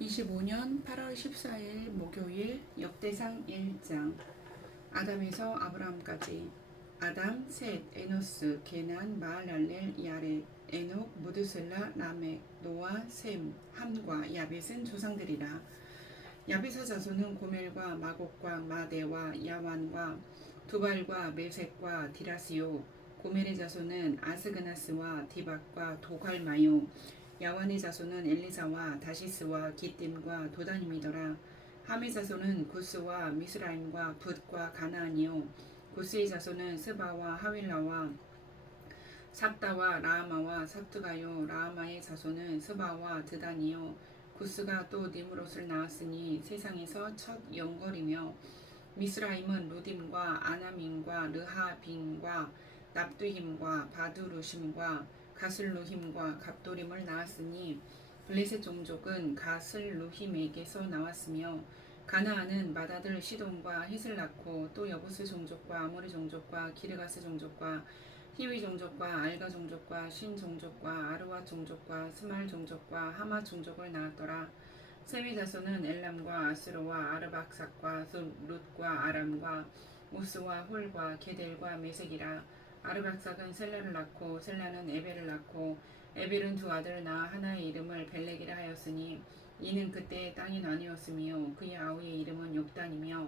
25년 8월 14일 목요일 역대상 1장. 아담에서 아브라함까지. 아담, 셋, 에노스, 게난, 마할랄렐, 야렛, 에녹, 무드셀라, 라멕, 노아, 셈, 함과 야벳은 조상들이라. 야벳의 자손은 고멜과 마곡과 마대와 야완과 두발과 메색과 디라시오. 고멜의 자손은 아스그나스와 디박과 도갈마요. 야완의 자손은 엘리사와 다시스와 기띔과 도다님이더라. 함의 자손은 구스와 미스라임과 붓과 가나안이요. 구스의 자손은 스바와 하윌라와 삽다와 라하마와 삽두가요. 라하마의 자손은 스바와 드단이요. 구스가 또 니므롯을 낳았으니 세상에서 첫 영걸이며, 미스라임은 루딤과 아나밈과 르하빈과 납두힘과 바두루심과 가슬루힘과 갑도림을 낳았으니 블레셋 종족은 가슬루힘에게서 나왔으며, 가나안은 맏아들 시돈과 헷을 낳고 또 여부스 종족과 아모리 종족과 기르가스 종족과 히위 종족과 알가 종족과 신 종족과 아르와 종족과 스말 종족과 하마 종족을 낳았더라. 셈의 자손은 엘람과 아스로와 아르박삭과 룻과 아람과 우스와 홀과 게델과 메색이라. 아르박삭은 셀라를 낳고 셀라는 에벨을 낳고 에벨은 두 아들을 낳아 하나의 이름을 벨렉이라 하였으니 이는 그때 땅이 나뉘었으며 그의 아우의 이름은 욕단이며,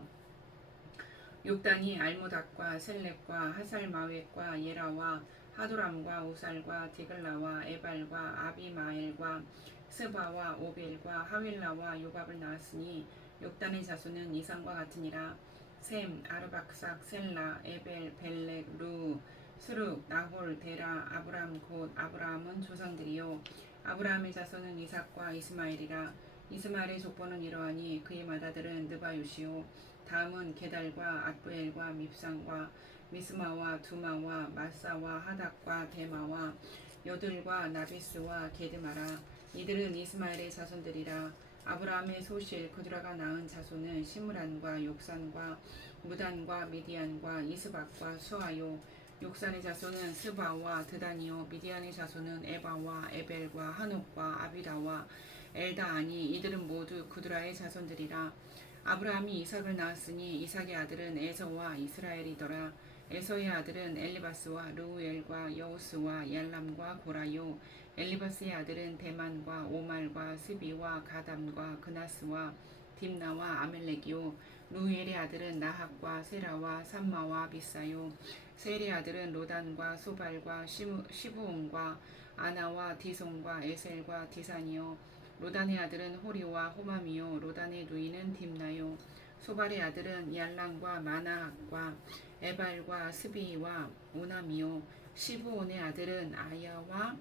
욕단이 알모닥과 셀렉과 하살마웻과 예라와 하도람과 우살과 디글라와 에발과 아비마엘과 스바와 오벨과 하윌라와 요밥을 낳았으니 욕단의 자손은 이상과 같으니라. 셈, 아르박삭, 셀라, 에벨, 벨렉, 루, 스룩, 나홀, 데라, 아브람 곧 아브라함은 조상들이요. 아브라함의 자손은 이삭과 이스마엘이라. 이스마엘의 족보는 이러하니 그의 맏아들은 느바요시요. 다음은 게달과 앗부엘과 밉상과 미스마와 두마와 마사와 하닥과 데마와 여들과 나비스와 게드마라. 이들은 이스마엘의 자손들이라. 아브라함의 소실 그두라가 낳은 자손은 시므란과 욕산과 무단과 미디안과 이스박과 수아요. 욕산의 자손은 스바와 드다니요. 미디안의 자손은 에바와 에벨과 한옥과 아비다와 엘다아니. 이들은 모두 그두라의 자손들이라. 아브라함이 이삭을 낳았으니 이삭의 아들은 에서와 이스라엘이더라. 에서의 아들은 엘리바스와 르우엘과 여우스와 얄람과 고라요. 엘리바스의 아들은 대만과 오말과 스비와 가담과 그나스와 딥나와 아멜렉이요. 루엘의 아들은 나학과 세라와 삼마와 비사요. 셀의 아들은 로단과 소발과 시부온과 아나와 디손과 에셀과 디산이요. 로단의 아들은 호리와 호맘이요. 로단의 누이는 딥나요. 소발의 아들은 얄랑과 마나학과 에발과 스비와 오남이요. 시부온의 아들은 아야와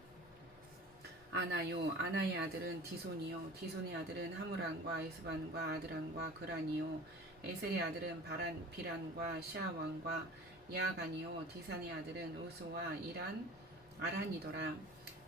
아나요. 아나의 아들은 디손이요. 디손의 아들은 하무란과 에스반과 아드란과 그란이요. 에셀의 아들은 비란과 샤왕과 야간이요. 디산의 아들은 우스와 아란이더라.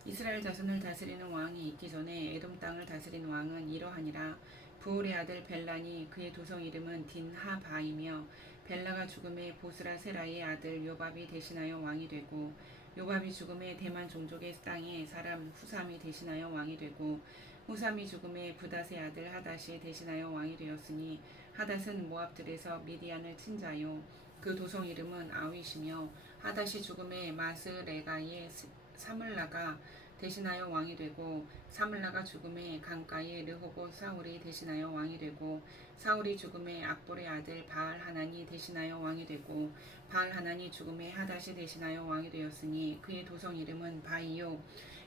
이스라엘 자손을 다스리는 왕이 있기 전에 에돔 땅을 다스린 왕은 이러하니라. 부올의 아들 벨란이 그의 도성 이름은 딘하바이며, 벨라가 죽음에 보스라 세라의 아들 요밥이 대신하여 왕이 되고, 요밥이 죽음에 대만 종족의 땅에 사람 후삼이 대신하여 왕이 되고, 후삼이 죽음에 부닷의 아들 하닷이 대신하여 왕이 되었으니, 하닷은 모압들에서 미디안을 친 자요. 그 도성 이름은 아윗이며, 하닷이 죽음에 마스레가의 사물라가 대신하여 왕이 되고, 사물라가 죽음에 강가의 르호봇 사울이 대신하여 왕이 되고, 사울이 죽음에 악볼의 아들 바알 하나니 대신하여 왕이 되고, 바알 하나니 죽음에 하닷이 대신하여 왕이 되었으니 그의 도성 이름은 바이요.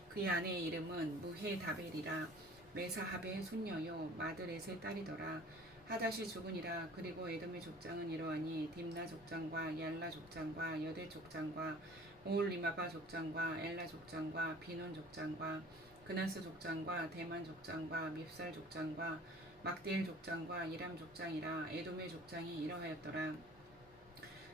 그의 아내의 이름은 무헤다벨이라. 메사합의 손녀요 마드렛의 딸이더라. 하닷이 죽으니라. 그리고 에돔의 족장은 이러하니 딥나 족장과 얄라 족장과 여대 족장과 오홀리마바 족장과 엘라 족장과 비논 족장과 그나스 족장과 대만 족장과 밉살 족장과 막디엘 족장과 이람 족장이라. 에돔의 족장이 이러하였더라.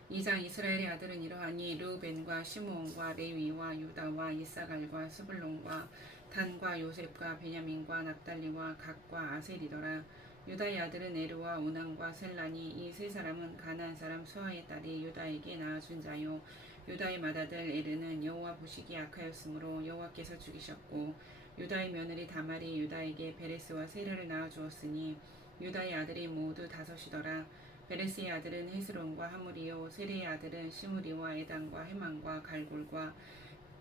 2장. 이스라엘의 아들은 이러하니 르우벤과 시므온과 레위와 유다와 이사갈과 스불론과 단과 요셉과 베냐민과 납달리와 각과 아셀이더라. 유다의 아들은 에르와 오난과 셀라니. 이 세 사람은 가나안 사람 수아의 딸이 유다에게 낳아준 자요. 유다의 맏아들 에르는 여호와 보시기에 악하였으므로 여호와께서 죽이셨고, 유다의 며느리 다말이 유다에게 베레스와 세라를 낳아 주었으니 유다의 아들이 모두 다섯이더라. 베레스의 아들은 헤스론과 하물이요 세레의 아들은 시므리와 에단과 헤만과 갈골과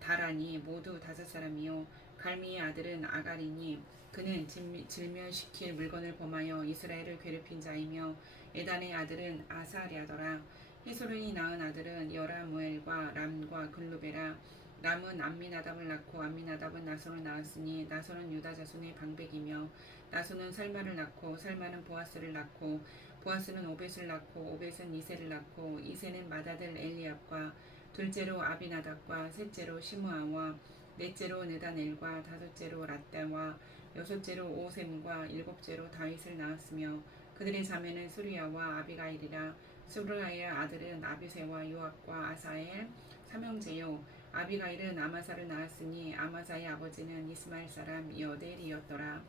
다라니 모두 다섯 사람이요 갈미의 아들은 아가리니 그는 질멸시킬 물건을 범하여 이스라엘을 괴롭힌 자이며 에단의 아들은 아사랴더라. 헤스론이 낳은 아들은 여라무엘과 람과 글루베라. 람은 암미나답을 낳고 암미나답은 나손을 낳았으니 나손은 유다 자손의 방백이며 나손은 살마를 낳고 살마는 보아스를 낳고 보아스는 오벳을 낳고 오벳은 이세를 낳고 이세는 맏아들 엘리압과 둘째로 아비나답과 셋째로 시므아와 넷째로 느다넬과 다섯째로 랏다와 여섯째로 오셈과 일곱째로 다윗을 낳았으며 그들의 자매는 수리야와 아비가일이라. 수르야의 아들은 아비새와 요압과 아사엘 삼형제요 아비가일은 아마사를 낳았으니 아마사의 아버지는 이스마엘 사람 여델이었더라.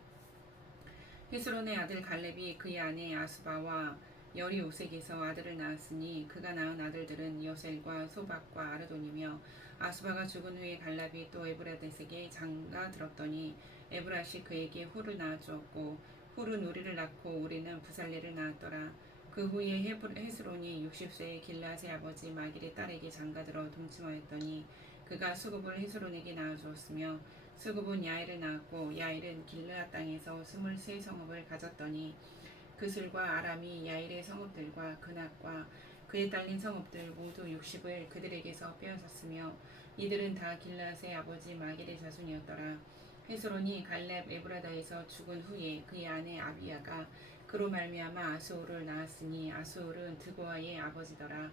헤스론의 아들 갈렙이 그의 아내 아수바와 여리오색에서 아들을 낳았으니 그가 낳은 아들들은 여셀과 소박과 아르돈이며 아수바가 죽은 후에 갈렙이 또 에브라댓에게 장가 들었더니 에브라시 그에게 훌을 낳아주었고 훌은 우리를 낳고 우리는 부살레를 낳았더라. 그 후에 헤스론이 60세의 길라앗의 아버지 마길의 딸에게 장가들어 동침하였더니 그가 수굽을 헤스론에게 낳아주었으며 수굽은 야엘을 낳았고 야엘은 길르앗 땅에서 23성읍을 가졌더니 그술과 아람이 야엘의 성읍들과 그낙과 그에 딸린 성읍들 모두 60을 그들에게서 빼앗았으며 이들은 다 길르앗의 아버지 마길의 자손이었더라. 헤스론이 갈렙 에브라다에서 죽은 후에 그의 아내 아비야가 그로 말미암아 아수올을 낳았으니 아수올은 드고아의 아버지더라.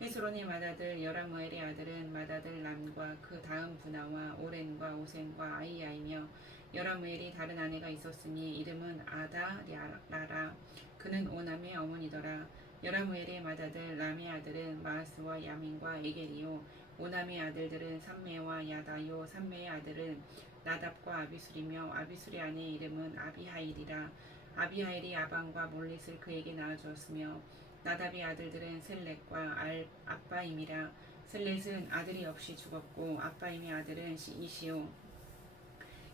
헤스론의 맏아들 여라무엘의 아들은 맏아들 람과 그 다음 분하와 오렌과 오센과 아이야이며 여라무엘이 다른 아내가 있었으니 이름은 아다랴라. 그는 오남의 어머니더라. 여라무엘의 맏아들 람의 아들은 마아스와 야민과 에겔이요 오남의 아들들은 삼메와 야다요 삼메의 아들은 나답과 아비술이며 아비술의 아내의 이름은 아비하일이라. 아비하일이 아방과 몰릿을 그에게 낳아주었으며 나답의 아들들은 셀렉과 아빠임이라. 셀렛은 아들이 없이 죽었고 아빠임의 아들은 이시요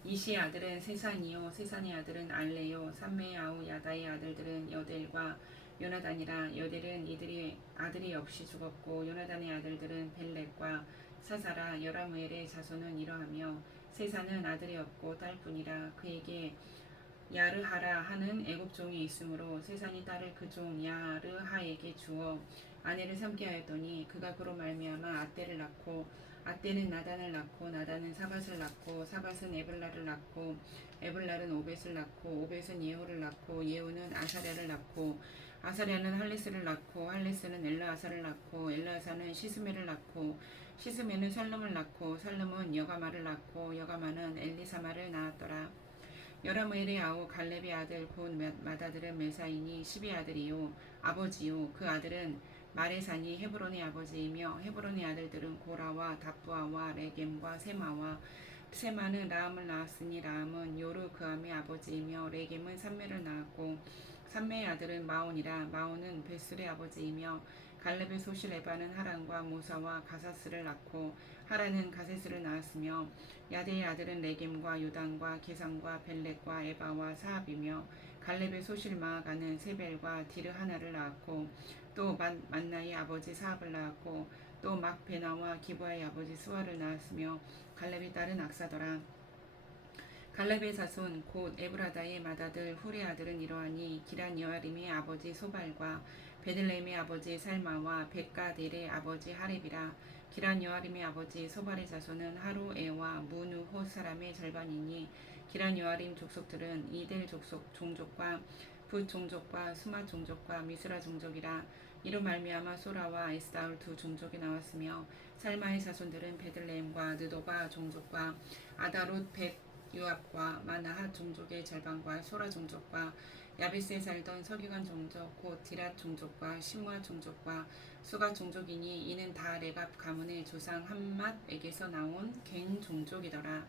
이시의 아들은 세산이요 세산의 아들은 알레요 삼메의 아우 야다의 아들들은 여델과 요나단이라. 여델은 이들이 아들이 없이 죽었고 요나단의 아들들은 벨렉과 사사라. 여라무엘의 자손은 이러하며 세산은 아들이 없고 딸뿐이라. 그에게 야르하라 하는 애굽 종이 있으므로 세산이 딸을 그 종 야르하에게 주어 아내를 삼게 하였더니 그가 그로 말미암아 앗대를 낳고 앗대는 나단을 낳고 나단은 사밧을 낳고 사밧은 에블라를 낳고 에블랄은 오벳을 낳고 오벳은 예후를 낳고 예후는 아사랴를 낳고 아사랴는 할레스를 낳고 할레스는 엘르아사를 낳고 엘르아사는 시스메를 낳고 시스메는 살lum을 낳고 살lum은 여가마를 낳고 여가마는 엘리사마를 낳았더라. 여라무엘의 아우 갈렙의 아들 곧 맏아들은 메사이니 12아들이요 아버지요 그 아들은 마레산이 헤브론의 아버지이며 헤브론의 아들들은 고라와 답부아와 레겜과 세마와 세마는 라함을 낳았으니 라함은 요르그암의 아버지이며 레겜은 삼메를 낳았고 삼메의 아들은 마온이라. 마온은 베술의 아버지이며 갈렙의 소실 에바는 하란과 모사와 가사스를 낳고 하란은 가세스를 낳았으며 야데의 아들은 레겜과 요단과 게상과 벨렉과 에바와 사압이며 갈렙의 소실 마아가는 세벨과 디르하나를 낳았고 또 만나의 아버지 사압을 낳았고 또 막베나와 기브아의 아버지 수아를 낳았으며 갈렙의 딸은 악사더라. 갈렙의 자손 곧 에브라다의 맏아들 훌의 아들은 이러하니 기란 여아림의 아버지 소발과 베들레헴의 아버지 살마와 백가델의 아버지 하렙이라. 기란 여아림의 아버지 소발의 자손은 하루에와 무누호 사람의 절반이니 기란 여아림 족속들은 이델 족속 종족과 붓 종족과 수마 종족과 미스라 종족이라. 이로 말미암아 소라와 에스다울 두 종족이 나왔으며 살마의 자손들은 베들레헴과 느도바 종족과 아다롯 벳 유압과 마나핫 종족의 절반과 소라 종족과 야베스에 살던 서기관 종족 곧 디랏 종족과 시므아 종족과 수가 종족이니 이는 다 레갑 가문의 조상 함맛에게서 나온 갱 종족이더라.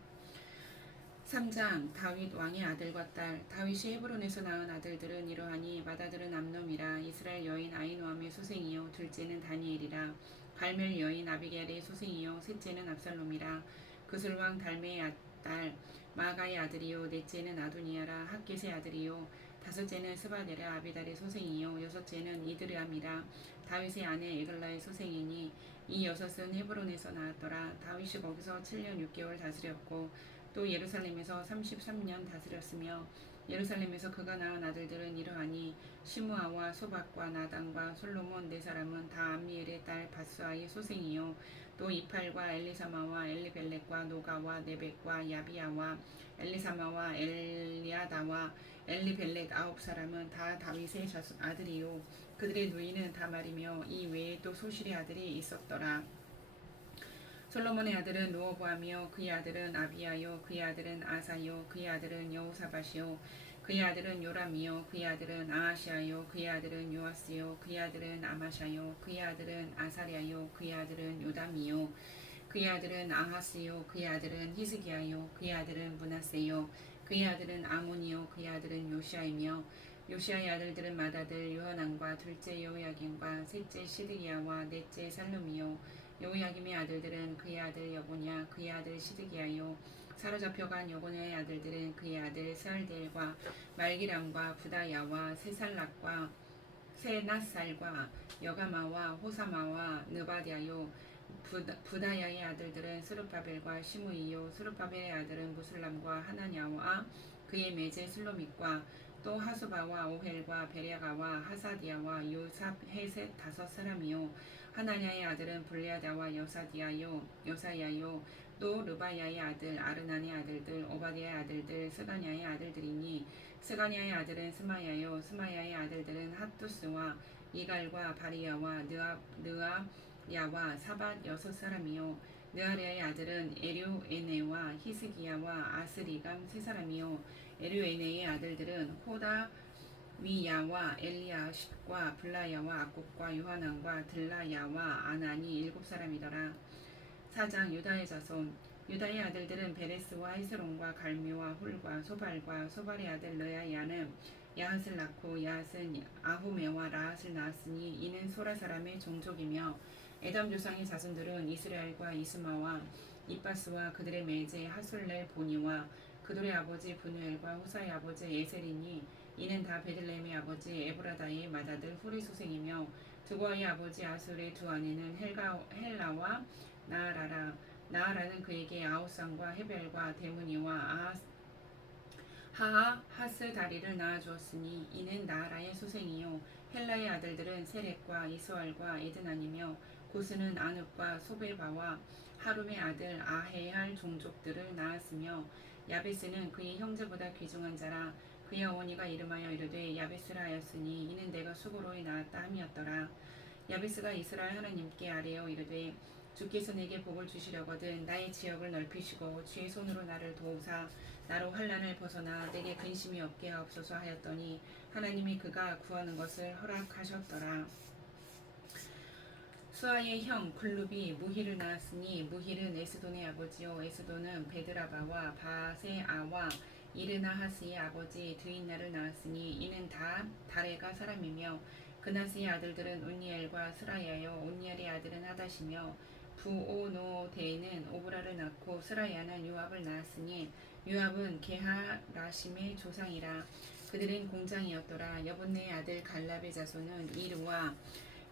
3장 다윗 왕의 아들과 딸. 다윗이 헤브론에서 낳은 아들들은 이러하니 맏아들은 암놈이라. 이스라엘 여인 아히노암의 소생이요 둘째는 다니엘이라. 갈멜 여인 아비게일의 소생이요 셋째는 압살롬이라. 그술왕 달메의 딸 마가의 아들이요 넷째는 아도니아라 학겟의 아들이요 다섯째는 스바데라 아비달의 소생이요 여섯째는 이드르암이라 다윗의 아내 에글라의 소생이니 이 여섯은 헤브론에서 나왔더라. 다윗이 거기서 7년 6개월 다스렸고 또 예루살렘에서 33년 다스렸으며 예루살렘에서 그가 낳은 아들들은 이러하니 시므아와 소박과 나단과 솔로몬 네 사람은 다 암미엘의 딸 바스아의 소생이요 또 이팔과 엘리사마와 엘리벨렉과 노가와 네벡과 야비야와 엘리사마와 엘리아다와 엘리벨렉 아홉 사람은 다 다윗의 아들이요 그들의 누이는 다 말이며 이 외에 또 소실의 아들이 있었더라. 솔로몬의 아들은 르호보암이요 그의 아들은 아비야요 그의 아들은 아사요 그의 아들은 여호사밧이요 그의 아들은 요람이요 그의 아들은 아하시아요 그의 아들은 요아스요 그의 아들은 아마샤요 그의 아들은 아사랴요 그의 아들은 요담이요 그의 아들은 아하스요 그의 아들은 히스기야요 그의 아들은 므낫세요 그의 아들은 아몬이요 그의 아들은 요시아이며 요시아의 아들들은 맏아들 요하난과 둘째 여호야김과 셋째 시드기야와 넷째 살룸이요 여호야김의 아들들은 그의 아들 여고냐 그의 아들 시드기야요 사로잡혀간 여고냐의 아들들은 그의 아들 스알디엘과 말기람과 부다야와 세살락과 세낫살과 여가마와 호사마와 느바디아요 부다야의 아들들은 스룹바벨과 시므이요 스룹바벨의 아들은 무술람과 하나냐와 그의 매제 슬로밋과 또 하수바와 오헬과 베랴가와 하사디아와 요삽헤셋 다섯 사람이요 하나냐의 아들은 블레아다와 여사야요 또 르바야의 아들 아르난의 아들들 오바디아의 아들들 스가냐의 아들들이니 스가냐의 아들은 스마야요 스마야의 아들들은 핫두스와 이갈과 바리야와 느아야와 사밧 여섯 사람이요 느아랴의 아들은 에류에네와 히스기야와 아스리감 세 사람이요 에류에네의 아들들은 호다위야와 엘리아십과 블라야와 악국과 요하난과 들라야와 아난이 일곱 사람이더라. 4장 유다의 자손 유다의 아들들은 베레스와 헤스론과 갈미와 홀과 소발과 소발의 아들 르야야는 야핫을 낳고 야핫은 아후메와 라핫을 낳았으니 이는 소라 사람의 종족이며 에담 조상의 자손들은 이스라엘과 이스마와 이빠스와 그들의 매제 하술렐 보니와 그들의 아버지 분우엘과 후사의 아버지 에셀이니 이는 다 베들레헴의 아버지 에브라다의 맏아들 후리 소생이며 두고아의 아버지 아술의 두 아내는 헬라와 나아라라. 나아라는 그에게 아우상과 헤벨과 데무니와 하하하스다리를 낳아주었으니 이는 나아라의 소생이요 헬라의 아들들은 세렉과 이스왈과 에드난이며 고스는 아눕과 소베바와 하룸의 아들 아헤할 종족들을 낳았으며 야베스는 그의 형제보다 귀중한 자라 그의 어머니가 이름하여 이르되 야베스라 하였으니 이는 내가 수고로이 낳았다 함이었더라. 야베스가 이스라엘 하나님께 아뢰어 이르되 주께서 내게 복을 주시려거든 나의 지역을 넓히시고 주의 손으로 나를 도우사 나로 환난을 벗어나 내게 근심이 없게 하옵소서 하였더니 하나님이 그가 구하는 것을 허락하셨더라. 수아의 형 글룹이 무힐을 낳았으니 무힐은 에스돈의 아버지요 에스돈은 베드라바와 바세아와 이르나하스의 아버지 드인나를 낳았으니 이는 다 다레가 사람이며 그나스의 아들들은 운니엘과 스라야요 운니엘의 아들은 하닷이며 부오노데는 오브라를 낳고 스라야는 요압을 낳았으니 요압은 게하라심의 조상이라. 그들은 공장이었더라. 여분네의 아들 갈랍의 자손은 이르와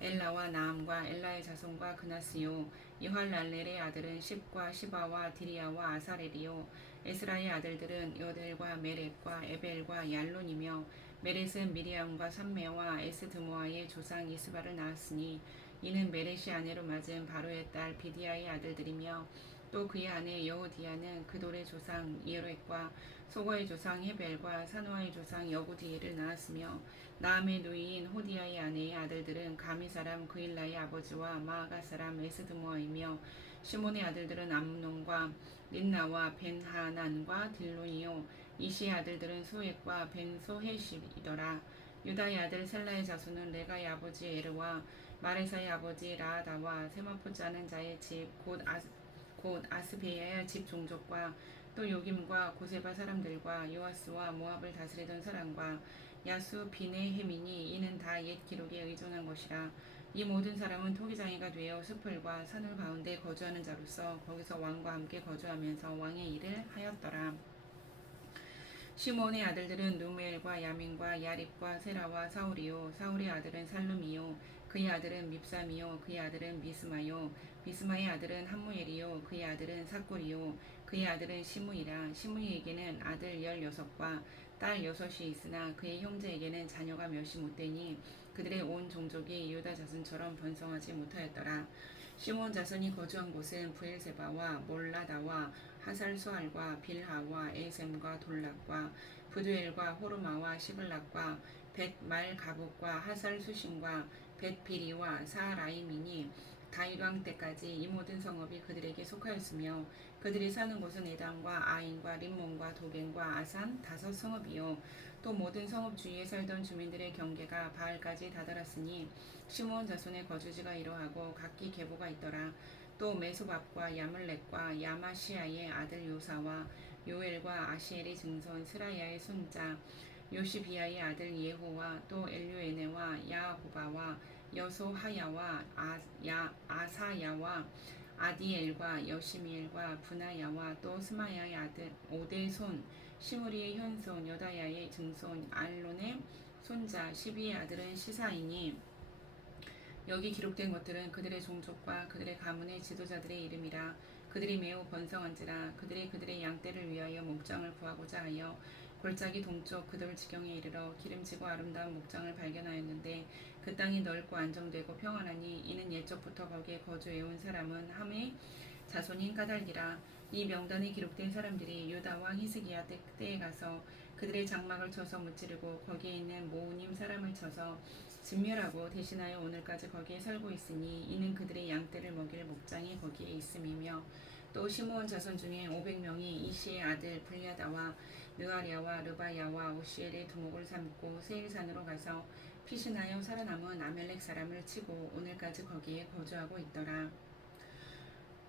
엘라와 나암과 엘라의 자손과 그나스요 이활랄렐의 아들은 십과 시바와 디리아와 아사렐이요 에스라의 아들들은 여델과 메렉과 에벨과 얄론이며 메렛은 미리암과 삼메와 에스드모아의 조상 이스바를 낳았으니 이는 메렛이 아내로 맞은 바로의 딸 비디아의 아들들이며 또 그의 아내 여호디아는 그돌의 조상 예렉과 소거의 조상 헤벨과 사노아의 조상 여구디엘을 낳았으며 나암의 누이인 호디아의 아내의 아들들은 가미 사람 그일라의 아버지와 마아가 사람 에스드모아이며 시몬의 아들들은 암논과 린나와 벤하난과 딜론이요 이시의 아들들은 소액과 벤소헤시이더라. 유다의 아들 셀라의 자손은 레가의 아버지 에르와 마레사의 아버지 라하다와 세마포 짜는 자의 집 곧 아스베야의 집 종족과 또 요김과 고세바 사람들과 요아스와 모압을 다스리던 사람과 야수 비네헤민이 이는 다 옛 기록에 의존한 것이라. 이 모든 사람은 토기장이가 되어 숲을과 산을 가운데 거주하는 자로서 거기서 왕과 함께 거주하면서 왕의 일을 하였더라. 시몬의 아들들은 누멜과 야민과 야립과 세라와 사울이요 사울의 아들은 살룸이요 그의 아들은 밉삼이요 그의 아들은 미스마요 미스마의 아들은 함무엘이요 그의 아들은 삭골이요 그의 아들은 시므이라 시므이에게는 아들 16과 딸 6이 있으나 그의 형제에게는 자녀가 몇이 못되니 그들의 온 종족이 유다 자손처럼 번성하지 못하였더라. 시몬 자손이 거주한 곳은 브엘세바와 몰라다와 하살수알과 빌하와 에셈과 돌락과 부두엘과 호르마와 시블락과 벳말가북과 하살수신과 벳비리와 사라임이니 다윗 왕 때까지 이 모든 성읍이 그들에게 속하였으며 그들이 사는 곳은 에단과 아인과 림몬과 도겐과 아산 5성읍이요 또 모든 성읍 주위에 살던 주민들의 경계가 바알까지 다다랐으니 시므온 자손의 거주지가 이러하고 각기 계보가 있더라. 또 메소밥과 야물렉과 야마시아의 아들 요사와 요엘과 아시엘의 증손 스라야의 손자 요시비아의 아들 예호와 또 엘류에네와 야호바와 여소하야와 아사야와 아디엘과 여시미엘과 분하야와 또 스마야의 아들 오데손 시므리의 현손 여다야의 증손 알론의 손자 시비의 아들은 시사이니 여기 기록된 것들은 그들의 종족과 그들의 가문의 지도자들의 이름이라. 그들이 매우 번성한지라. 그들의 양떼를 위하여 목장을 구하고자 하여 골짜기 동쪽 그들 지경에 이르러 기름지고 아름다운 목장을 발견하였는데 그 땅이 넓고 안정되고 평안하니 이는 옛적부터 거기에 거주해온 사람은 함의 자손인 까닭이라. 이 명단에 기록된 사람들이 유다 왕 히스기야 때에 가서 그들의 장막을 쳐서 무찌르고 거기에 있는 모우님 사람을 쳐서 진멸하고 대신하여 오늘까지 거기에 살고 있으니 이는 그들의 양떼를 먹일 목장이 거기에 있음이며 또 시므온 자손 중에 500명이 이시의 아들 블야다와 느아랴와 르바야와 오시엘의 두목을 삼고 세일산으로 가서 피신하여 살아남은 아멜렉 사람을 치고 오늘까지 거기에 거주하고 있더라.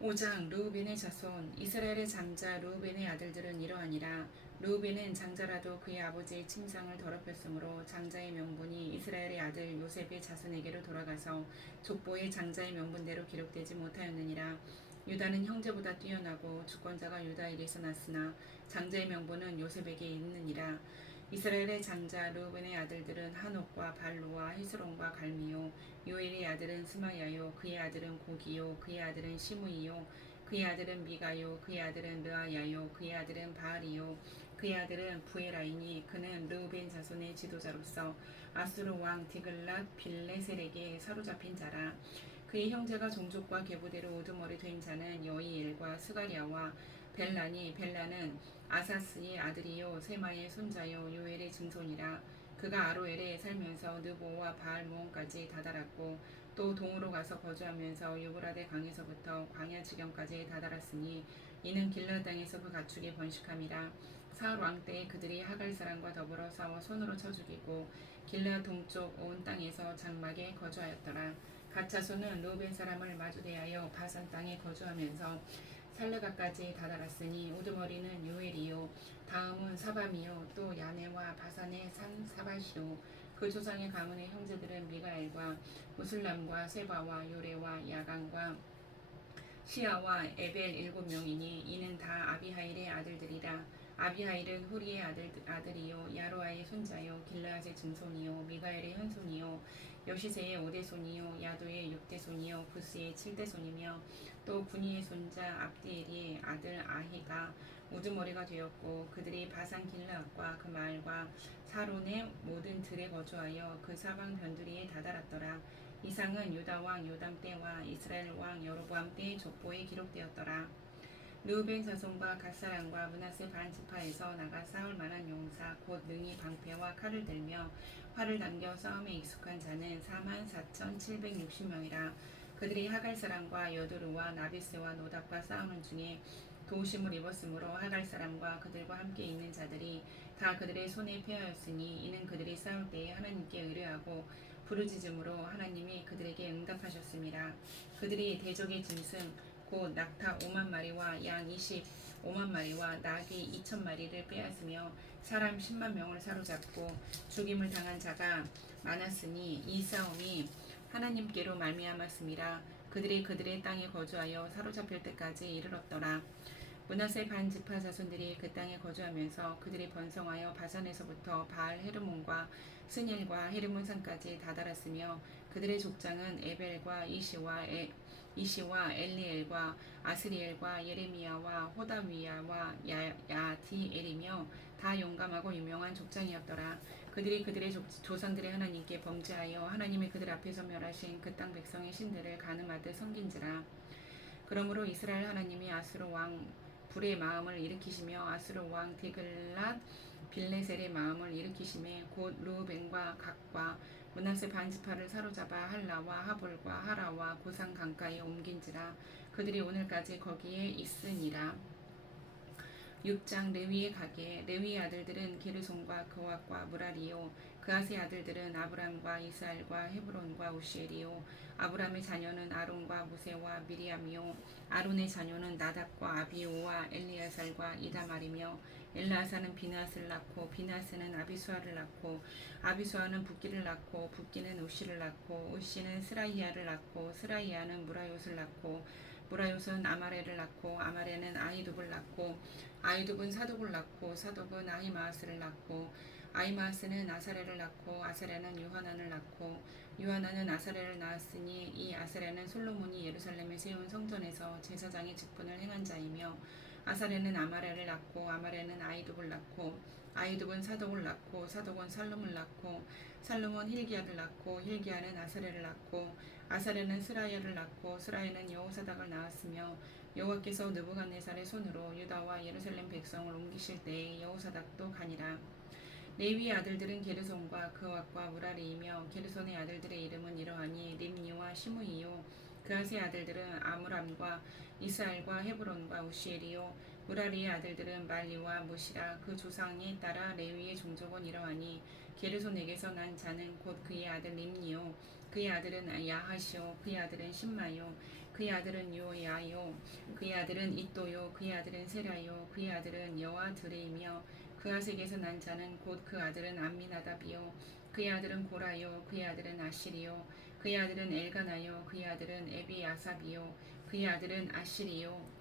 5장 르우벤의 자손 이스라엘의 장자 르우벤의 아들들은 이러하니라. 르우벤은 장자라도 그의 아버지의 침상을 더럽혔으므로 장자의 명분이 이스라엘의 아들 요셉의 자손에게로 돌아가서 족보의 장자의 명분대로 기록되지 못하였느니라. 유다는 형제보다 뛰어나고 주권자가 유다에게서 났으나 장자의 명분은 요셉에게 있느니라. 이스라엘의 장자 르우벤의 아들들은 한옥과 발루와 헤스론과 갈미요 요엘의 아들은 스마야요 그의 아들은 고기요 그의 아들은 시므이요 그의 아들은 미가요 그의 아들은 르아야요 그의 아들은 바알이요 그의 아들은 부에라이니 그는 르우벤 자손의 지도자로서 아수르 왕 디글랏 빌레셀에게 사로잡힌 자라. 그의 형제가 종족과 계보대로 우두머리 된 자는 여이엘과 스가랴와 벨라니 벨라는 아사스의 아들이요 세마의 손자요 요엘의 증손이라. 그가 아로엘에 살면서 느보와 바알모온까지 다다랐고 또 동으로 가서 거주하면서 유브라데 강에서부터 광야 지경까지 다다랐으니 이는 길르 땅에서 그 가축이 번식함이라. 사울 왕 때에 그들이 하갈 사람과 더불어 싸워 손으로 쳐 죽이고 길르 동쪽 온 땅에서 장막에 거주하였더라. 갓 자손은 르우벤 사람을 마주 대하여 바산 땅에 거주하면서 살르가까지 다다랐으니 우두머리는 요엘이요 다음은 사밤이요 또 야네와 바산의 산 사바시요 그 조상의 가문의 형제들은 미가엘과 무술람과 세바와 요레와 야간과 시아와 에벨 7명이니 이는 다 아비하일의 아들들이라. 아비하일은 후리의 아들이요 야로아의 손자요 길르앗의 증손이요 미가엘의 현손이요 여시세의 5대손이요 야도의 6대손이요 부스의 7대손이며 또 분이의 손자 압디엘의 아들 아히가 우두머리가 되었고 그들이 바산 길르앗과 그 마을과 사론의 모든 들에 거주하여 그 사방 변두리에 다다랐더라. 이상은 유다 왕 요담 때와 이스라엘 왕 여로보암 때의 족보에 기록되었더라. 르우벤 자손과 갓사람과 므낫세 반 지파에서 나가 싸울 만한 용사 곧 능히 방패와 칼을 들며 활을 당겨 싸움에 익숙한 자는 44,760명이라. 그들이 하갈 사람과 여두르와 나비스와 노답과 싸우는 중에 도우심을 입었으므로 하갈 사람과 그들과 함께 있는 자들이 다 그들의 손에 패하였으니 이는 그들이 싸울 때에 하나님께 의뢰하고 부르짖음으로 하나님이 그들에게 응답하셨습니다. 그들이 대적의 짐승 곧 낙타 5만 마리와 양 25만 마리와 나귀 2천 마리를 빼앗으며 사람 10만 명을 사로잡고 죽임을 당한 자가 많았으니 이 싸움이 하나님께로 말미암았음이라. 그들이 그들의 땅에 거주하여 사로잡힐 때까지 이르렀더라. 므낫세 반 지파 자손들이 그 땅에 거주하면서 그들이 번성하여 바산에서부터 바알 헤르몬과 스닐과 헤르몬 산까지 다다랐으며 그들의 족장은 에벨과 이시와 엘리엘과 아스리엘과 예레미야와 호다위야와 야디엘이며 다 용감하고 유명한 족장이었더라. 그들이 그들의 조상들의 하나님께 범죄하여 하나님이 그들 앞에서 멸하신 그 땅 백성의 신들을 가늠하듯 섬긴지라. 그러므로 이스라엘 하나님이 아수르 왕 불의 마음을 일으키시며 아수르 왕 디글랏 빌레셀의 마음을 일으키심에 곧 르우벤과 각과 므낫세 반지파를 사로잡아 할라와 하볼과 하라와 고산 강가에 옮긴지라. 그들이 오늘까지 거기에 있으니라. 6장 레위의 가게. 레위의 아들들은 게르손과 그앗과 무라리요. 그앗의 아들들은 아브람과 이스알과 헤브론과 우시엘이요. 아브람의 자녀는 아론과 무세와 미리암이요. 아론의 자녀는 나답과 아비오와 엘리아살과 이다말이며 엘라사는 비낫을 낳고 비낫은 아비수아를 낳고 아비수아는 붓기를 낳고 붓기는 우시를 낳고 우시는 스라이아를 낳고 스라이아는 무라요스를 낳고 무라요스는 아마레를 낳고 아마레는 아이둡을 낳고 아이둡은 사독을 낳고 사독은 아히마아스를 낳고 아히마아스는 아사레를 낳고 아사레는 유하난을 낳고 유하난은 아사레를 낳았으니 이 아사레는 솔로몬이 예루살렘에 세운 성전에서 제사장의 직분을 행한 자이며 아사레는 아마레를 낳고 아마레는 아이둡을 낳고 아이둡은 사독을 낳고 사독은 살룸을 낳고 살룸은 힐기야를 낳고 힐기야는 아사레를 낳고 아사레는 스라이아를 낳고 스라이아는 여호사닥을 낳았으며 여호와께서 느부갓네살의 손으로 유다와 예루살렘 백성을 옮기실 때에 여호사닥도 가니라. 레위의 아들들은 게르손과 그앗과 무라리이며 게르손의 아들들의 이름은 이러하니 림니와 시므이요. 그앗의 아들들은 아므람과 이스알과 헤브론과 우시엘이요. 무라리의 아들들은 말리와 무시라. 그 조상에 따라 레위의 종족은 이러하니 게르손에게서 난 자는 곧 그의 아들 림니요. 그의 아들은 야하시오. 그의 아들은 신마요. 그의 아들은 요야요. 그의 아들은 이또요. 그의 아들은 세라요. 그의 아들은 여와드레이며 그앗에게서 난 자는 곧 그 아들은 암미나답이요. 그의 아들은 고라요. 그의 아들은 아실이요. 그의 아들은 엘가나요. 그의 아들은 에비아삽이요. 그의 아들은 아실이요.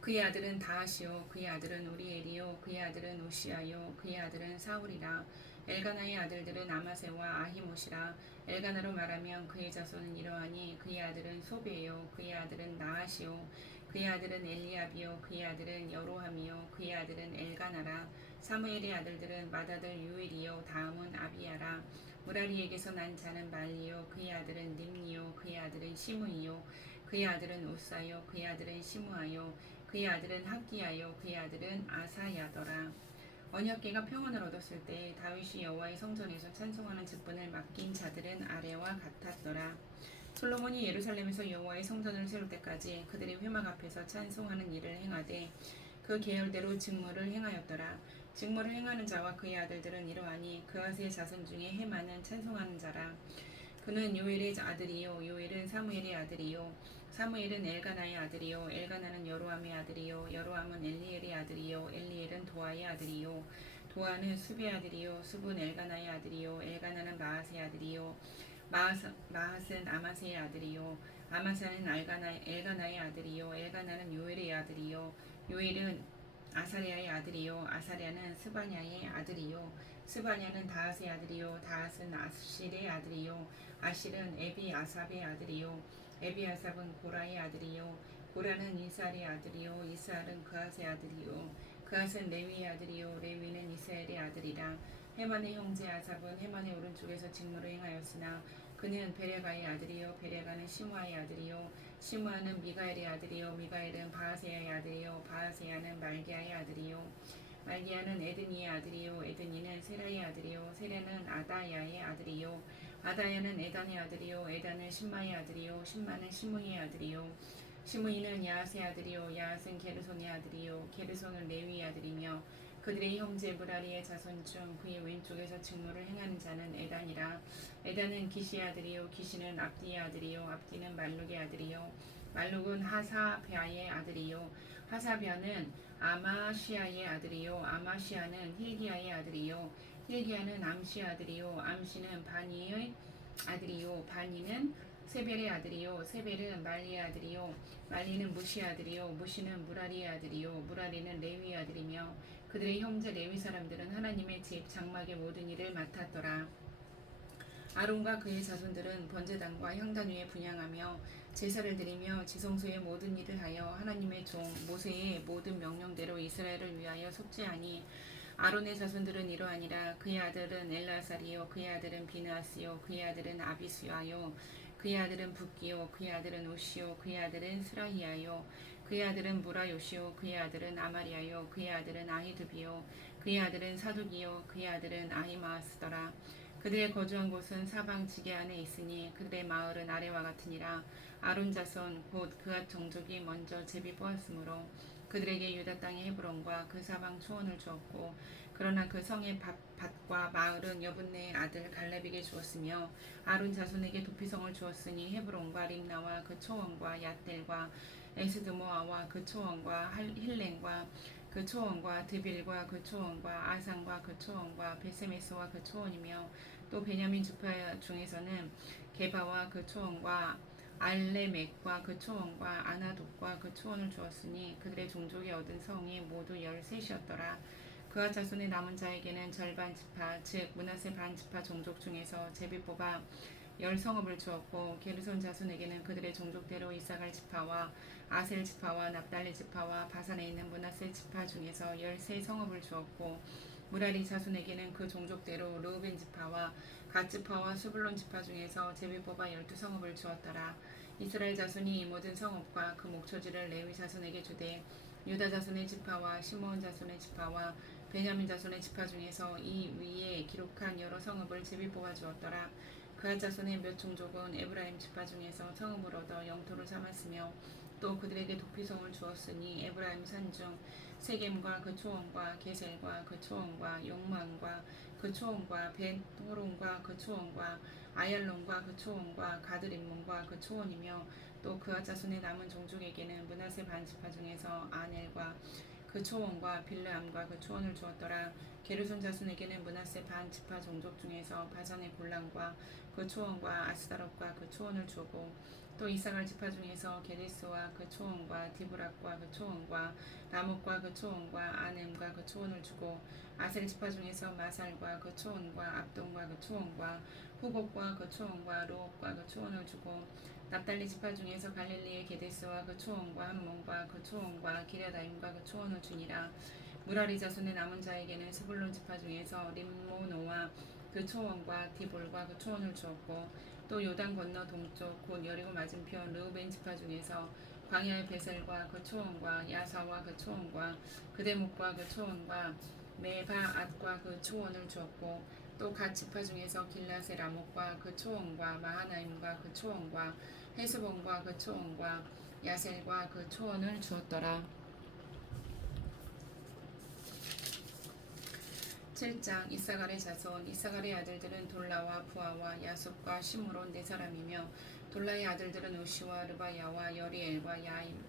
그의 아들은 다하시오. 그의 아들은 우리엘이요. 그의 아들은 우시아요. 그의 아들은 사울이라. 엘가나의 아들들은 아마세와 아히못이라. 엘가나로 말하면 그의 자손은 이러하니 그의 아들은 소베요. 그의 아들은 나하시오. 그의 아들은 엘리압이요. 그의 아들은 여로함이요. 그의 아들은 엘가나라. 사무엘의 아들들은 맏아들 유일이요. 다음은 아비야라. 무라리에게서 난 자는 말리요. 그의 아들은 림니요. 그의 아들은 시므이요. 그의 아들은 우사요. 그의 아들은 시므아요. 그의 아들은 학기야요. 그의 아들은 아사야더라. 언약궤가 평안을 얻었을 때 다윗이 여호와의 성전에서 찬송하는 직분을 맡긴 자들은 아래와 같았더라. 솔로몬이 예루살렘에서 여호와의 성전을 세울 때까지 그들이 회막 앞에서 찬송하는 일을 행하되 그 계열대로 직무를 행하였더라. 직무를 행하는 자와 그의 아들들은 이러하니 그앗의 자손 중에 헤만은 찬송하는 자라. 그는 요엘의 아들이요. 요엘은 사무엘의 아들이요. 사무엘은 엘가나의 아들이요. 엘가나는 여로함의 아들이요. 여로함은 엘리엘의 아들이요. 엘리엘은 도아의 아들이요. 도아는 숲의 아들이요. 숲은 엘가나의 아들이요. 엘가나는 마하스의 아들이요. 마하스는 아마스의 아들이요. 아마사는 엘가나의 아들이요. 엘가나는 요엘의 아들이요. 요엘은 아사랴의 아들이요. 아사랴는 스바냐의 아들이요. 스바냐는 다핫의 아들이요. 다핫은 아실의 아들이요. 아실은 에비아삽의 아들이요. 에비아삽은 고라의 아들이요. 고라는 이스알의 아들이요. 이스알은 그앗의 아들이요. 그앗은 레위의 아들이요. 레위는 이스라엘의 아들이라. 헤만의 형제 아삽은 헤만의 오른쪽에서 직무를 행하였으나 그는 베레가의 아들이요. 베레가는 시므아의 아들이요. 시므아는 미가엘의 아들이요. 미가엘은 바하세야의 아들이요. 바하세야는 말기야의 아들이요. 말기야는 에드니의 아들이요. 에드니는 세라의 아들이요. 세라는 아다야의 아들이요. 아다야는 에단의 아들이요. 에단은 신마의 아들이요. 신마는 시므이의 아들이요. 시므이는 야앗의 아들이요. 야앗은 게르손의 아들이요. 게르손은 레위의 아들이며 그들의 형제 무라리의 자손 중 그의 왼쪽에서 직무를 행하는 자는 에단이라. 에단은 기시의 아들이요. 기시는 압디의 아들이요. 압디는 말룩의 아들이요. 말룩은 하사베아의 아들이요. 하사베아는 아마시아의 아들이요. 아마시아는 힐기야의 아들이요. 힐기야는 암시의 아들이요. 암시는 바니의 아들이요. 바니는 세벨의 아들이요 세벨은 말리의 아들이요 말리는 무시의 아들이요 무시는 무라리의 아들이요 무라리는 레위의 아들이며 그들의 형제 레위 사람들은 하나님의 집 장막의 모든 일을 맡았더라. 아론과 그의 자손들은 번제단과 향단 위에 분향하며 제사를 드리며 지성소의 모든 일을 하여 하나님의 종 모세의 모든 명령대로 이스라엘을 위하여 속죄하니 아론의 자손들은 이러하니라. 그의 아들은 엘라살이요 그의 아들은 비나스요 그의 아들은 아비수아요 그의 아들은 붓기요 그의 아들은 우시요 그의 아들은 스라히야요 그의 아들은 무라요시요 그의 아들은 아마리아요 그의 아들은 아히두비요 그의 아들은 사두기요 그의 아들은 아히마스더라. 그들의 거주한 곳은 사방 지게 안에 있으니 그들의 마을은 아래와 같으니라. 아론 자손 곧 그앗 종족이 먼저 제비 뽑았으므로 그들에게 유다 땅의 헤브론과 그 사방 초원을 주었고 그러나 그 성의 밭과 마을은 여분네의 아들 갈렙에게 주었으며 아론 자손에게 도피성을 주었으니 헤브론과 림나와 그 초원과 얏델과 에스드모아와 그 초원과 힐렌과 그 초원과 드빌과 그 초원과 아산과 그 초원과 베세메스와 그 초원이며 또 베냐민 지파 중에서는 게바와 그 초원과 알레멕과 그 초원과 아나돗과 그 초원을 주었으니 그들의 종족이 얻은 성이 모두 13이었더라. 그와 자손의 남은 자에게는 절반 지파 즉 므낫세 반 지파 종족 중에서 제비 뽑아 10성읍을 주었고 게르손 자손에게는 그들의 종족대로 이사갈 지파와 아셀 지파와 납달리 지파와 바산에 있는 므낫세 지파 중에서 13성읍을 주었고 무라리 자손에게는 그 종족대로 르우벤 지파와 갓 지파와 수블론 지파 중에서 제비 뽑아 12성읍을 주었더라. 이스라엘 자손이 이 모든 성읍과 그 목초지를 레위 자손에게 주되 유다 자손의 지파와 시므온 자손의 지파와 베냐민 자손의 지파 중에서 이 위에 기록한 여러 성읍을 제비 뽑아 주었더라. 그앗 자손의 몇 종족은 에브라임 지파 중에서 성읍을 얻어 영토를 삼았으며 또 그들에게 도피성을 주었으니 에브라임 산중 세겜과 그 초원과 게셀과 그 초원과 욕망과 그 초원과 벳호론과 그 초원과 아얄론과 그 초원과 가드림몬과 그 초원이며 또 그앗 자손의 남은 종족에게는 므낫세 반 지파 중에서 아넬과 그 초원과 빌르암과 그 초원을 주었더라. 게르손 자손에게는 므낫세 반 지파 종족 중에서 바산의 골란과 그 초원과 아스다롯과 그 초원을 주고 또 이사갈 지파 중에서 게데스와 그 초원과 디브락과 그 초원과 라목과 그 초원과 아넴과 그 초원을 주고 아셀 지파 중에서 마살과 그 초원과 압동과 그 초원과 후곡과 그 초원과 로옥과 그 초원을 주고 납달리 지파 중에서 갈릴리의 게데스와 그 초원과 함몬과 그 초원과 기랴다임과 그 초원을 주니라. 무라리 자손의 남은 자에게는 스불론 지파 중에서 림모노와 그 초원과 디볼과 그 초원을 주었고 또 요단 건너 동쪽 곧 여리고 맞은편 르우벤 지파 중에서 광야의 베셀과 그 초원과 야사와 그 초원과 그대목과 그 초원과 메바앗과 그 초원을 주었고 또 갓 지파 중에서 길라세 라목과 그 초원과 마하나임과 그 초원과 헤스본과 그 초원과 야셀과 그 초원을 주었더라. 7장 이사갈의 자손 이사갈의 아들들은 돌라와 부하와 야속과 시므론 네 사람이며 돌라의 아들들은 우시와 르바야와 여리엘과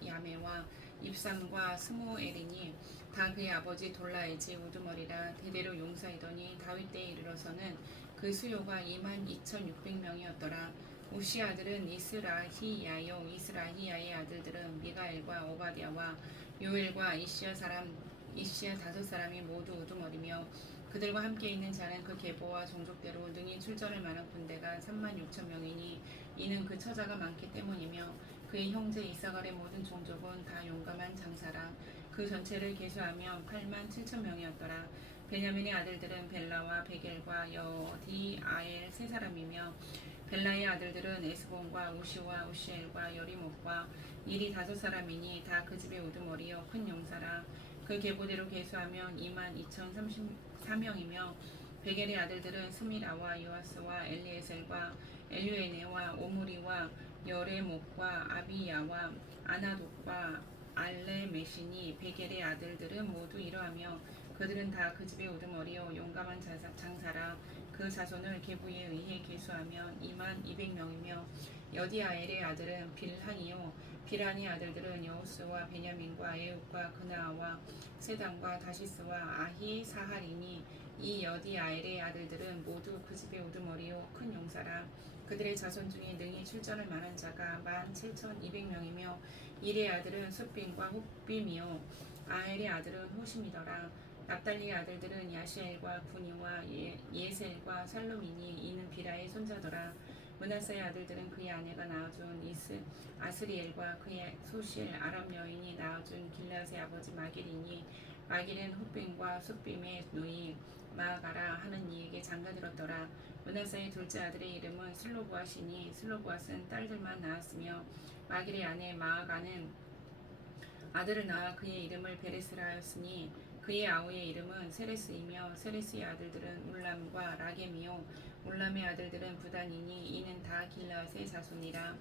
야메와 입삼과 스무엘이니 다 그의 아버지 돌라의 집 우두머리라. 대대로 용사이더니 다윗 때에 이르러서는 그 수요가 22,600명이었더라. 우시 아들은 이스라히야요 이스라히야의 아들들은 미가엘과 오바댜와 요엘과 이시야 5사람이 모두 우두머리며 그들과 함께 있는 자는 그 계보와 종족대로 능히 출전할 만한 군대가 36,000명이니 이는 그 처자가 많기 때문이며 그의 형제 이사갈의 모든 종족은 다 용감한 장사라. 그 전체를 계수하면 87,000명이었더라. 베냐민의 아들들은 벨라와 베겔과 여디아엘 세 사람이며 벨라의 아들들은 에스본과 우시와 우시엘과 여리목과 일이 5사람이니 다 그 집의 우두머리요 큰 용사라. 그 계보대로 계수하면 22,034명이며 베겔의 아들들은 스미라와 요아스와 엘리에셀과 엘류에네와 오므리와 여레목과 아비야와 아나돗과 알레메시니 베겔의 아들들은 모두 이러하며 그들은 다 그 집의 우두머리요 용감한 장사라. 그 자손을 계보에 의해 계수하면 22,200명이며 여디아엘의 아들은 빌한이요 빌한의 아들들은 여우스와 베냐민과 에욱과 그나아와 세단과 다시스와 아히 사할이니 이 여디아엘의 아들들은 모두 그 집의 우두머리요 큰 용사라. 그들의 자손 중에 능히 출전할 만한 자가 17,200명이며 일의 아들은 숫빔과 훗빔이요 아엘의 아들은 호심이더라. 납달리의 아들들은 야시엘과 구니와 예셀과 살로민이 이는 비라의 손자더라. 므낫세의 아들들은 그의 아내가 낳아준 아스리엘과 그의 소실 아람 여인이 낳아준 길앗의 아버지 마길이니 마길은 훗빔과 숫빔의 누이 마아가라 하는 이에게 장가들었더라. 므낫세의 둘째 아들의 이름은 슬로보앗이니 슬로보앗은 딸들만 낳았으며 마길의 아내 마아가는 아들을 낳아 그의 이름을 베레스라 하였으니 그의 아우의 이름은 세레스이며 세레스의 아들들은 울람과 라겜이요 울람의 아들들은 부단이니 이는 다 길앗의 자손이라.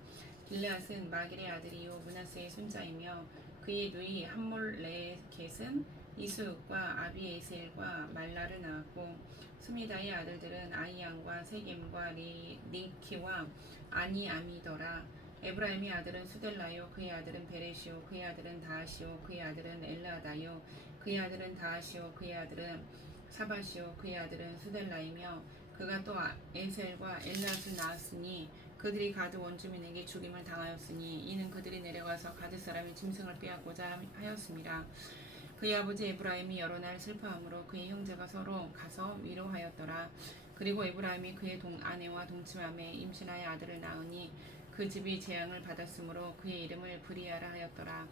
길앗은 마길의 아들이요 므낫세의 손자이며 그의 누이 함몰레겟은 이스욱과 아비에셀과 말라를 낳았고 스미다의 아들들은 아이양과 세겜과 링키와 아니아미더라. 에브라임의 아들은 수델라요 그의 아들은 베레시요 그의 아들은 다하시요 그의 아들은 엘라다요 그의 아들은 다하시요 그의 아들은 사바시요 그의 아들은 수델라이며 그가 또 에셀과 엘랏을 낳았으니 그들이 가드 원주민에게 죽임을 당하였으니 이는 그들이 내려가서 가드 사람의 짐승을 빼앗고자 하였습니다. 그의 아버지 에브라임이 여러 날 슬퍼함으로 그의 형제가 서로 가서 위로하였더라. 그리고 에브라임이 그의 아내와 동침함에 임신하여 아들을 낳으니 그 집이 재앙을 받았으므로 그의 이름을 브리아라 하였더라.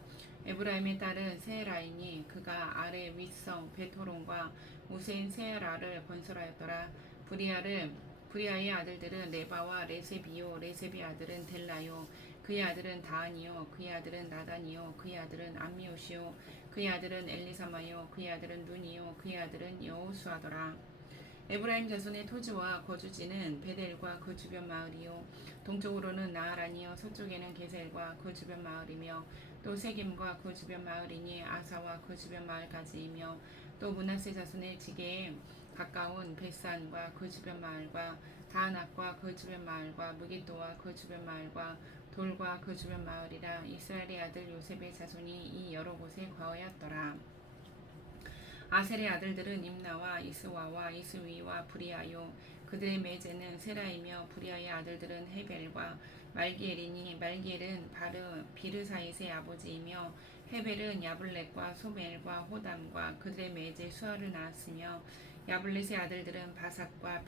에브라임의 딸은 세라이니 그가 아래 윗성 베토론과 우세인 세라를 건설하였더라. 브리아의 아들들은 레바와 레세비요 레세비 아들은 델라요 그의 아들은 다한이요 그의 아들은 나단이요 그의 아들은 암미옷이요 그의 아들은 엘리사마요 그의 아들은 눈이요 그의 아들은 여호수아더라. 에브라임 자손의 토지와 거주지는 베델과 그 주변 마을이요 동쪽으로는 나하란이요 서쪽에는 게셀과 그 주변 마을이며 또 세겜과 그 주변 마을이니 아사와 그 주변 마을까지이며 또 므낫세 자손의 지게에 가까운 벳산과 그 주변 마을과 다하낙과 그 주변 마을과 무기또와 그 주변 마을과 돌과 그 주변 마을이라. 이스라엘의 아들 요셉의 자손이 이 여러 곳에 거하였더라. 아셀의 아들들은 임나와 이스와와 이스위와 브리아요 그들의 매제는 세라이며 브리아의 아들들은 헤벨과 말기엘이니 말기엘은 비르사잇의 아버지이며 헤벨은 야블렛과 소멜과 호담과 그들의 매제 수아를 낳았으며 야블렛의 아들들은 바삭과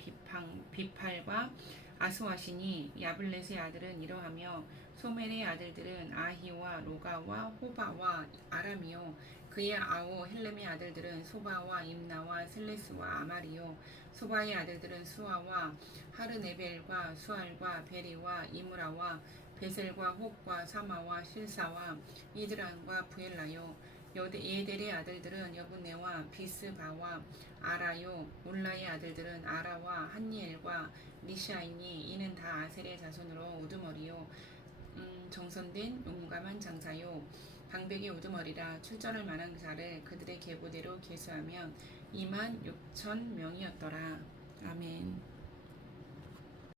비팔과 아스와시니 야블렛의 아들은 이러하며 소멜의 아들들은 아히와 로가와 호바와 아람이요 그의 아우 헬렘의 아들들은 소바와 임나와 셀레스와 아마리요 소바의 아들들은 수아와 하르네벨과 수알과 베리와 이므라와 베셀과 혹과 사마와 실사와 이드란과 부엘라요 예델의 아들들은 여분네와 비스바와 아라요 몰라의 아들들은 아라와 한니엘과 리샤이니 이는 다 아셀의 자손으로 우두머리요 정선된 용감한 장사요 방백의 우두머리라. 출전할 만한 자를 그들의 계보대로 계수하면 26,000명이었더라. 아멘.